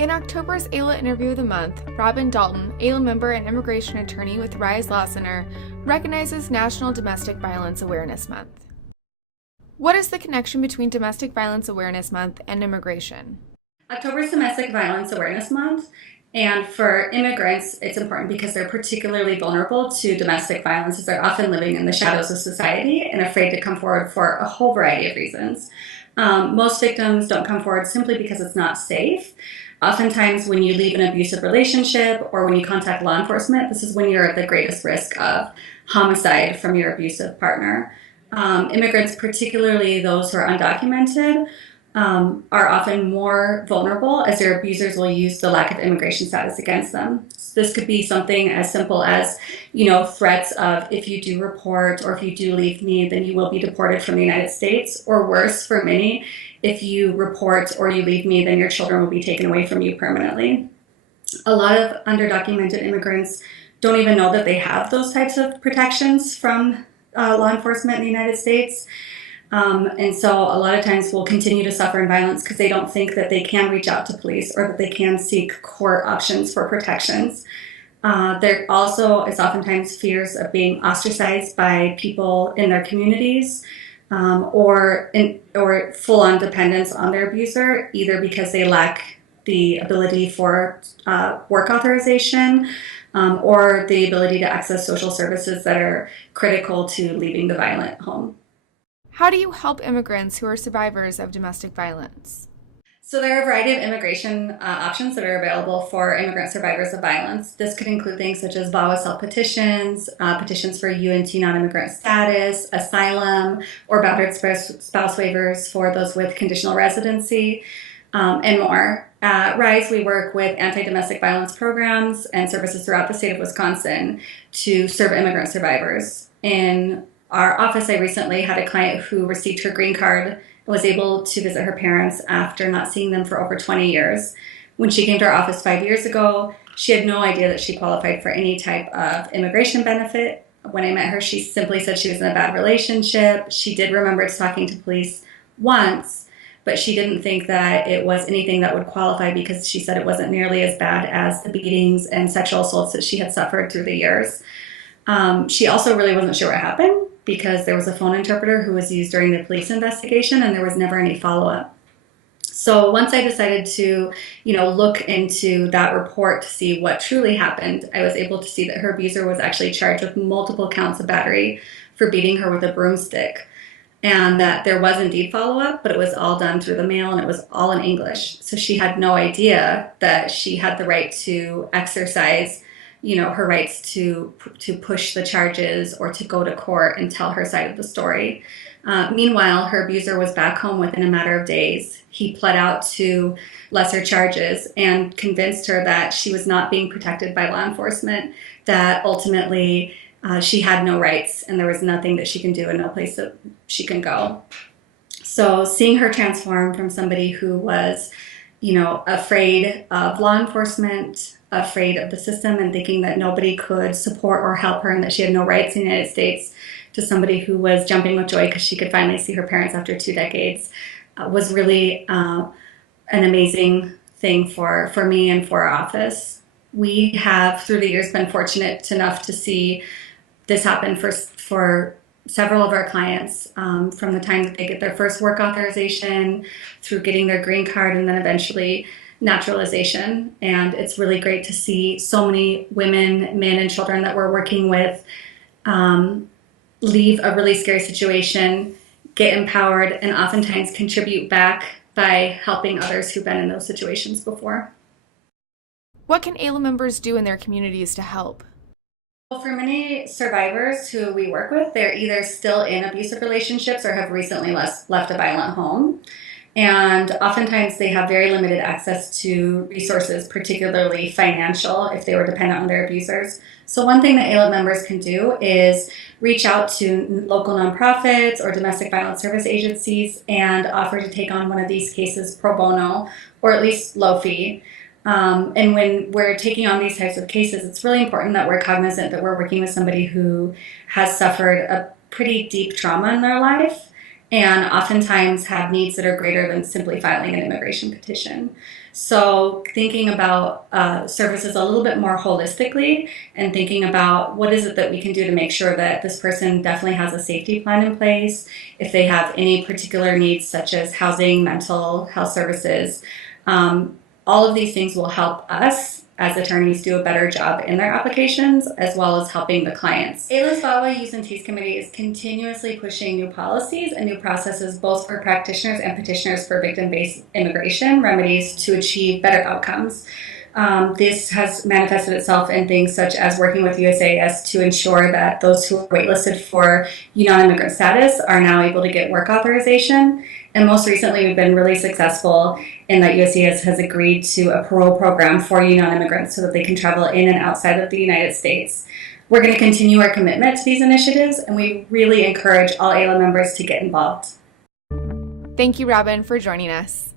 In October's AILA Interview of the Month, Robin Dalton, AILA member and immigration attorney with Rise Law Center, recognizes National Domestic Violence Awareness Month. What is the connection between Domestic Violence Awareness Month and immigration? October is Domestic Violence Awareness Month, and for immigrants, it's important because they're particularly vulnerable to domestic violence as they're often living in the shadows of society and afraid to come forward for a whole variety of reasons. Most victims don't come forward simply because it's not safe. Oftentimes when you leave an abusive relationship or when you contact law enforcement, this is when you're at the greatest risk of homicide from your abusive partner. Immigrants, particularly those who are undocumented, are often more vulnerable as their abusers will use the lack of immigration status against them. So this could be something as simple as, threats of if you do report or if you do leave me, then you will be deported from the United States, or worse for many, if you report or you leave me, then your children will be taken away from you permanently. A lot of underdocumented immigrants don't even know that they have those types of protections from law enforcement in the United States. And so a lot of times will continue to suffer in violence because they don't think that they can reach out to police or that they can seek court options for protections. There also is oftentimes fears of being ostracized by people in their communities, or full-on dependence on their abuser, either because they lack the ability for work authorization or the ability to access social services that are critical to leaving the violent home. How do you help immigrants who are survivors of domestic violence? So there are a variety of immigration options that are available for immigrant survivors of violence. This could include things such as VAWA self-petitions, petitions for UNT non-immigrant status, asylum, or battered spouse waivers for those with conditional residency, and more. At Rise, we work with anti-domestic violence programs and services throughout the state of Wisconsin to serve immigrant survivors. In our office, I recently had a client who received her green card and was able to visit her parents after not seeing them for over 20 years. When she came to our office 5 years ago, she had no idea that she qualified for any type of immigration benefit. When I met her, she simply said she was in a bad relationship. She did remember talking to police once, but she didn't think that it was anything that would qualify because she said it wasn't nearly as bad as the beatings and sexual assaults that she had suffered through the years. She also really wasn't sure what happened because there was a phone interpreter who was used during the police investigation and there was never any follow-up. So once I decided to, look into that report to see what truly happened, I was able to see that her abuser was actually charged with multiple counts of battery for beating her with a broomstick, and that there was indeed follow-up, but it was all done through the mail and it was all in English. So she had no idea that she had the right to exercise her rights to push the charges or to go to court and tell her side of the story. Meanwhile, her abuser was back home within a matter of days. He pled out to lesser charges and convinced her that she was not being protected by law enforcement, that ultimately she had no rights and there was nothing that she can do and no place that she can go. So seeing her transform from somebody who was, afraid of law enforcement, afraid of the system and thinking that nobody could support or help her and that she had no rights in the United States, to somebody who was jumping with joy because she could finally see her parents after 2 decades, was really an amazing thing for me and for our office. We have, through the years, been fortunate enough to see this happen for several of our clients, from the time that they get their first work authorization through getting their green card and then eventually naturalization. And it's really great to see so many women, men, and children that we're working with leave a really scary situation, get empowered, and oftentimes contribute back by helping others who've been in those situations before. What can AILA members do in their communities to help? Well, for many survivors who we work with, they're either still in abusive relationships or have recently left a violent home. And oftentimes they have very limited access to resources, particularly financial, if they were dependent on their abusers. So one thing that AILA members can do is reach out to local nonprofits or domestic violence service agencies and offer to take on one of these cases pro bono, or at least low fee. And when we're taking on these types of cases, it's really important that we're cognizant that we're working with somebody who has suffered a pretty deep trauma in their life and oftentimes have needs that are greater than simply filing an immigration petition. So thinking about services a little bit more holistically and thinking about what is it that we can do to make sure that this person definitely has a safety plan in place, if they have any particular needs such as housing, mental health services. All of these things will help us as attorneys do a better job in their applications, as well as helping the clients. AILA's VAWA Use and Tease Committee is continuously pushing new policies and new processes, both for practitioners and petitioners for victim-based immigration remedies to achieve better outcomes. This has manifested itself in things such as working with USAIS to ensure that those who are waitlisted for non-immigrant status are now able to get work authorization. And most recently, we've been really successful in that USAIS has agreed to a parole program for non-immigrants so that they can travel in and outside of the United States. We're going to continue our commitment to these initiatives, and we really encourage all AILA members to get involved. Thank you, Robin, for joining us.